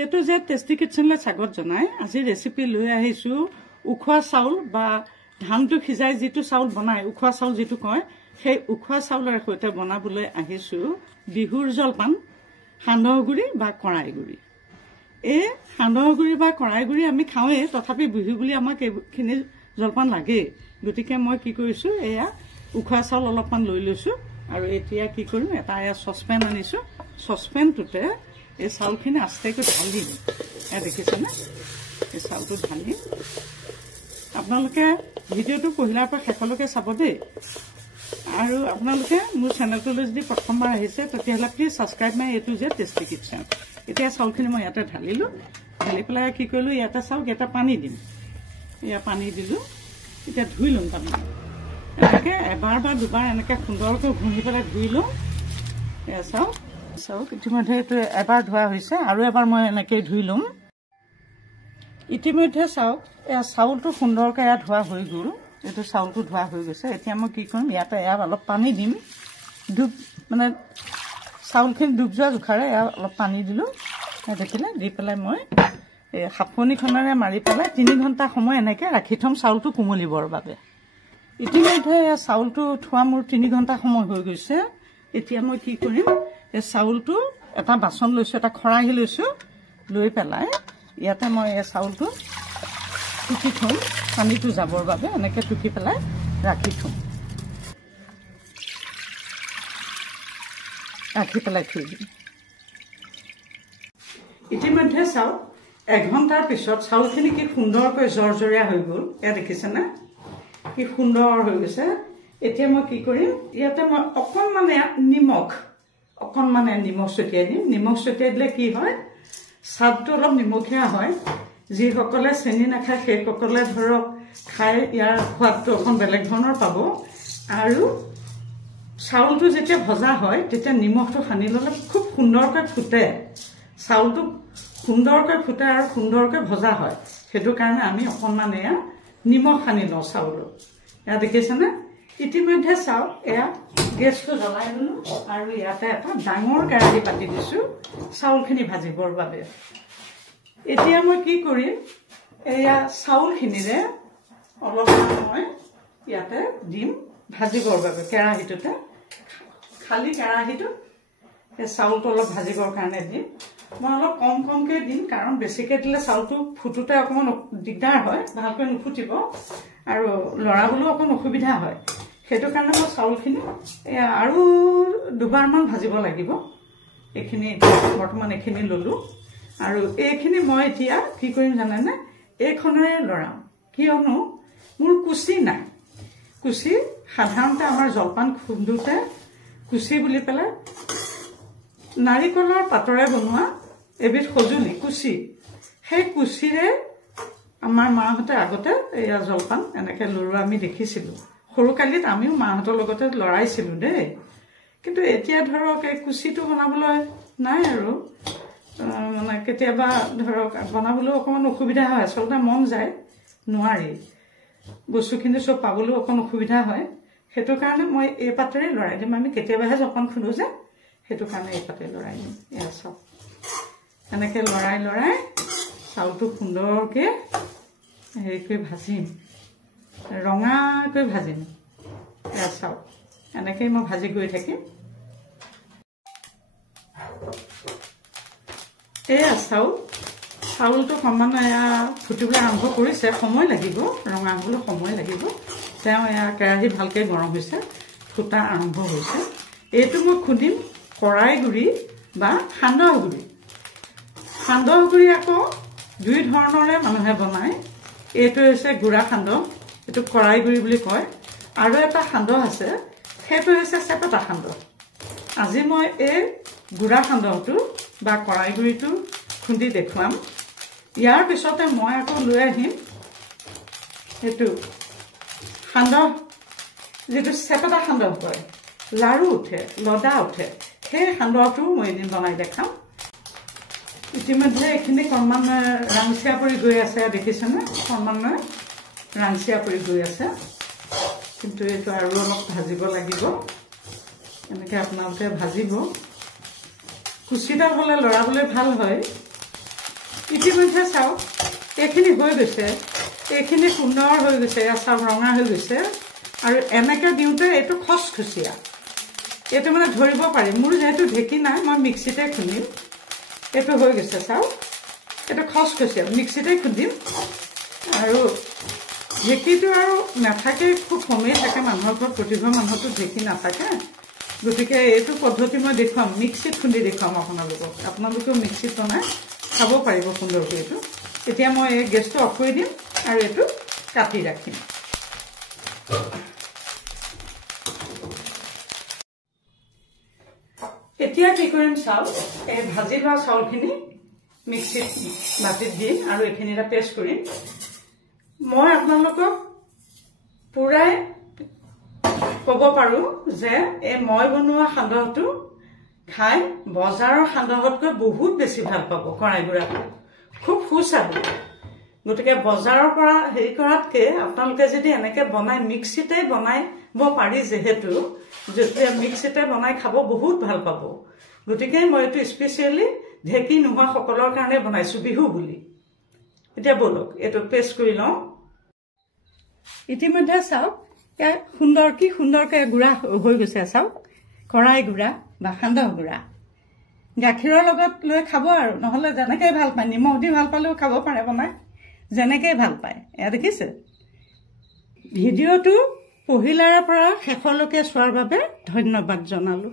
এইটো যে টেষ্টি কিটচেনলৈ স্বাগত জনাই আজি ৰেচিপি লৈ আহিছো উখোৱা চাউল বা ধানটো সিজাই যিটো চাউল বনায় উখোৱা চাউল যিটো কয় সেই উখোৱা চাউলৰ সৈতে বনাবলৈ আহিছো বিহুৰ জলপান সান্দহগুৰি বা কৰাই গুৰি। এই সান্দহগুৰি বা কৰাই গুৰি আমি খাওঁৱে, তথাপি বিহু বুলি আমাক এইখিনি জলপান লাগে। গতিকে মই কি কৰিছো, এয়া উখোৱা চাউল অলপমান লৈ লৈছো আৰু এতিয়া কি কৰিম, এটা এয়া চচপেন আনিছো। চচপেনটোতে এই চাউলখিনি আস্তেকৈ ঢালিম। এয়া দেখিছেনে, এই চাউলটো ঢালিম। আপোনালোকে ভিডিঅ'টো পহিলাৰ পৰা শেষলৈকে চাব দেই। আৰু আপোনালোকে মোৰ চেনেলটোলৈ যদি প্ৰথমবাৰ আহিছে তেতিয়াহ'লে please subscribe my A to Z tasty kitchen. এতিয়া চাউলখিনি মই ইয়াতে ঢালিলোঁ। ঢালি পেলাই কি কৰিলোঁ, ইয়াতে চাউল ইয়াতে পানী দিম। এয়া পানী দিলোঁ। এতিয়া ধুই ল'ম। তাৰমানে এনেকৈ এবাৰ বা দুবাৰ এনেকৈ সুন্দৰকৈ ঘঁহি পেলাই ধুই লওঁ। এয়া চাউল ইতিমধ্যে এইটো এবাৰ ধোৱা হৈছে, আৰু এবাৰ মই এনেকৈ ধুই ল'ম। ইতিমধ্যে চাওক, এয়া চাউলটো সুন্দৰকৈ এয়া ধোৱা হৈ গ'ল। এইটো চাউলটো ধোৱা হৈ গৈছে। এতিয়া মই কি কৰিম, ইয়াতে এয়া অলপ পানী দিম। মানে চাউলখিনি ডুব যোৱা জোখাৰে এয়া অলপ পানী দিলোঁ। দেখিলে, দি পেলাই মই এই সাপনিখনেৰে মাৰি পেলাই 3 ঘণ্টা সময় এনেকৈ ৰাখি থ'ম চাউলটো কোমলিবৰ বাবে। ইতিমধ্যে এয়া চাউলটো থোৱা মোৰ 3 ঘণ্টা সময় হৈ গৈছে। এতিয়া মই কি কৰিম, এই চাউলটো এটা বাচন লৈছোঁ, এটা খৰাহি লৈছোঁ। লৈ পেলাই ইয়াতে মই এই চাউলটো টুকি থ'ম, পানীটো যাবৰ বাবে এনেকৈ টুকি পেলাই ৰাখি থ'ম। থৈ দিম। ইতিমধ্যে চাওক, 1 ঘণ্টাৰ পিছত চাউলখিনি কি সুন্দৰকৈ জৰজৰীয়া হৈ গ'ল। এয়া দেখিছেনে, কি সুন্দৰ হৈ গৈছে। এতিয়া মই কি কৰিম, ইয়াতে মই অকণমান নিমখ ছটিয়াই দিম। নিমখ ছটিয়াই দিলে কি হয়, স্বাদটো অলপ নিমখীয়া হয়। যিসকলে চেনি নাখায় সেইসকলে ধৰক খাই ইয়াৰ সোৱাদটো অকণ বেলেগ ধৰণৰ পাব। আৰু চাউলটো যেতিয়া ভজা হয় তেতিয়া নিমখটো সানি ল'লে খুব সুন্দৰকৈ ফুটে। চাউলটো সুন্দৰকৈ ফুটে আৰু সুন্দৰকৈ ভজা হয়। সেইটো কাৰণে আমি অকণমান এয়া নিমখ সানি লওঁ চাউলত। এয়া দেখিছেনে। ইতিমধ্যে চাওক, এয়া গেছটো জ্বলাই দিলোঁ আৰু ইয়াতে এটা ডাঙৰ কেৰাহী পাতি দিছোঁ চাউলখিনি ভাজিবৰ বাবে। এতিয়া মই কি কৰিম, এয়া চাউলখিনিৰে অলপমান মই ইয়াতে দিম ভাজিবৰ বাবে। কেৰাহীটোতে, খালী কেৰাহীটোত এই চাউলটো অলপ ভাজিবৰ কাৰণে দিম। মই অলপ কমকৈ দিম, কাৰণ বেছিকৈ দিলে চাউলটো ফুটোতে অকণমান দিগদাৰ হয়, ভালকৈ নুফুটিব আৰু লৰাবলৈও অকণ অসুবিধা হয়। সেইটো কাৰণে মই চাউলখিনি আৰু দুবাৰমান ভাজিব লাগিব। এইখিনি বৰ্তমান এইখিনি ল'লোঁ আৰু এইখিনি মই এতিয়া কি কৰিম জানেনে, এইখনেৰে লৰাম। কিয়নো মোৰ কুচি নাই। কুচি সাধাৰণতে আমাৰ জলপান খুন্দোতে কুচি বুলি পেলাই নাৰিকলৰ পাতৰে বনোৱা এবিধ সঁজুলি কুচি, সেই কুচিৰে আমাৰ মাহঁতে আগতে এয়া জলপান এনেকৈ লৰোৱা আমি দেখিছিলোঁ। সৰুকালিত আমিও মাহঁতৰ লগতে লৰাইছিলোঁ দেই। কিন্তু এতিয়া ধৰক এই কুচিটো বনাবলৈ নাই আৰু মানে কেতিয়াবা ধৰক বনাবলৈও অকণমান অসুবিধা হয়। আচলতে মন যায়, নোৱাৰি, বস্তুখিনি চব পাবলৈও অকণ অসুবিধা হয়। সেইটো কাৰণে মই এই পাতেৰে লৰাই দিম। আমি কেতিয়াবাহে জলপান খুন্দো যে, সেইটো কাৰণে এই পাতে লৰাই দিম। এয়া চাওক, এনেকৈ লৰাই চাউলটো সুন্দৰকৈ হেৰি কৰি ভাজিম, ৰঙাকৈ ভাজিম। এয়া চাওক, এনেকেই মই ভাজি গৈ থাকিম। এয়া চাউলটো সমানে এয়া ফুটিবলৈ আৰম্ভ কৰিছে। সময় লাগিব, ৰঙা হ'বলৈ সময় লাগিব। তেওঁ এয়া কেৰাহী ভালকৈ গৰম হৈছে, ফুটা আৰম্ভ হৈছে। এইটো মই খুন্দিম কৰাই গুৰি বা সান্দহগুৰি। সান্দহগুৰি আকৌ 2 ধৰণৰে মানুহে বনায়। এইটো হৈছে গুড়া সান্দহ, এইটো কৰাই গুৰি বুলি কয়। আৰু এটা সান্দহ আছে, সেইটো হৈছে চেপেটা সান্দহ। আজি মই এই গুড়া সান্দহটো বা কৰাই গুৰিটো খুন্দি দেখুৱাম। ইয়াৰ পিছতে মই আকৌ লৈ আহিম সেইটো সান্দহ, যিটো চেপেটা সান্দহ কয়, লাৰু উঠে, লদা উঠে, সেই সান্দহটো মই এদিন বনাই দেখাম। ইতিমধ্যে এইখিনি ক্ৰমান্বয়ে ৰাংচিয়া পৰি গৈ আছে, দেখিছেনে, ক্ৰমান্বয়ে ৰাংচিয়া পৰি গৈ আছে। কিন্তু এইটো আৰু অলপ ভাজিব লাগিব। এনেকৈ আপোনালোকে ভাজিব। কুচিডাল হ'লে লৰাবলৈ ভাল হয়, ইতিমধ্যে চাওক এইখিনি হৈ গৈছে, এইখিনি সুন্দৰ হৈ গৈছে, চাওক ৰঙা হৈ গৈছে। আৰু এনেকৈ দিওঁতে এইটো খচখচীয়া, এইটো মানে ধৰিব পাৰি। মোৰ যিহেতু ঢেঁকী নাই, মই মিক্সিতে খুন্দিম। এইটো হৈ গৈছে চাওক, এইটো খচখচীয়া, মিক্সিতে খুন্দিম। আৰু ঢেঁকীটো আৰু নাথাকে, খুব কমেই থাকে মানুহৰ ঘৰত, প্ৰতিঘৰ মানুহতো ঢেঁকী নাথাকে। গতিকে এইটো পদ্ধতি মই দেখুৱাম, মিক্সিত খুন্দি দেখুৱাম আপোনালোকক। আপোনালোকেও মিক্সিত বনাই খাব পাৰিব সুন্দৰকৈ এইটো। এতিয়া মই এই গেছটো অফ কৰি দিম আৰু এইটো কাটি ৰাখিম। এতিয়া কি কৰিম চাওক, এই ভাজি লোৱা চাউলখিনি মিক্সিত বাতিত দিম আৰু এইখিনি এটা পেষ্ট কৰিম। মই আপোনালোকক পুৰাই ক'ব পাৰো যে এই মই বনোৱা সান্দহটো খাই বজাৰৰ সান্দহতকৈ বহুত বেছি ভাল পাব। কৰাই গুড়াটো খুব সুস্বাদু। গতিকে বজাৰৰ পৰা হেৰি কৰাতকে আপোনালোকে যদি এনেকে বনাই, মিক্সিতে বনাব পাৰি, যিহেতু যেতিয়া মিক্সিতে বনাই খাব বহুত ভাল পাব। গতিকে মই এইটো স্পেচিয়েলি ঢেঁকী নোহোৱা সকলৰ কাৰণে বনাইছো, বিহু বুলি। এতিয়া বলক এইটো পেষ্ট কৰি লওঁ। ইতিমধ্যে চাওক কি সুন্দৰকে গুড়া হৈ গৈছে। চাওক কৰাই গুড়া বা সান্দহ গুড়া। গাখীৰৰ লগত লৈ খাব আৰু, নহলে যেনেকৈ ভাল পায়, নিমখ দি ভাল পালেও খাব পাৰে বনাই, যেনেকৈ ভাল পায়। এয়া দেখিছে? ভিডিঅ'টো পহিলাৰ পৰা শেষলৈকে চোৱাৰ বাবে ধন্যবাদ জনালো।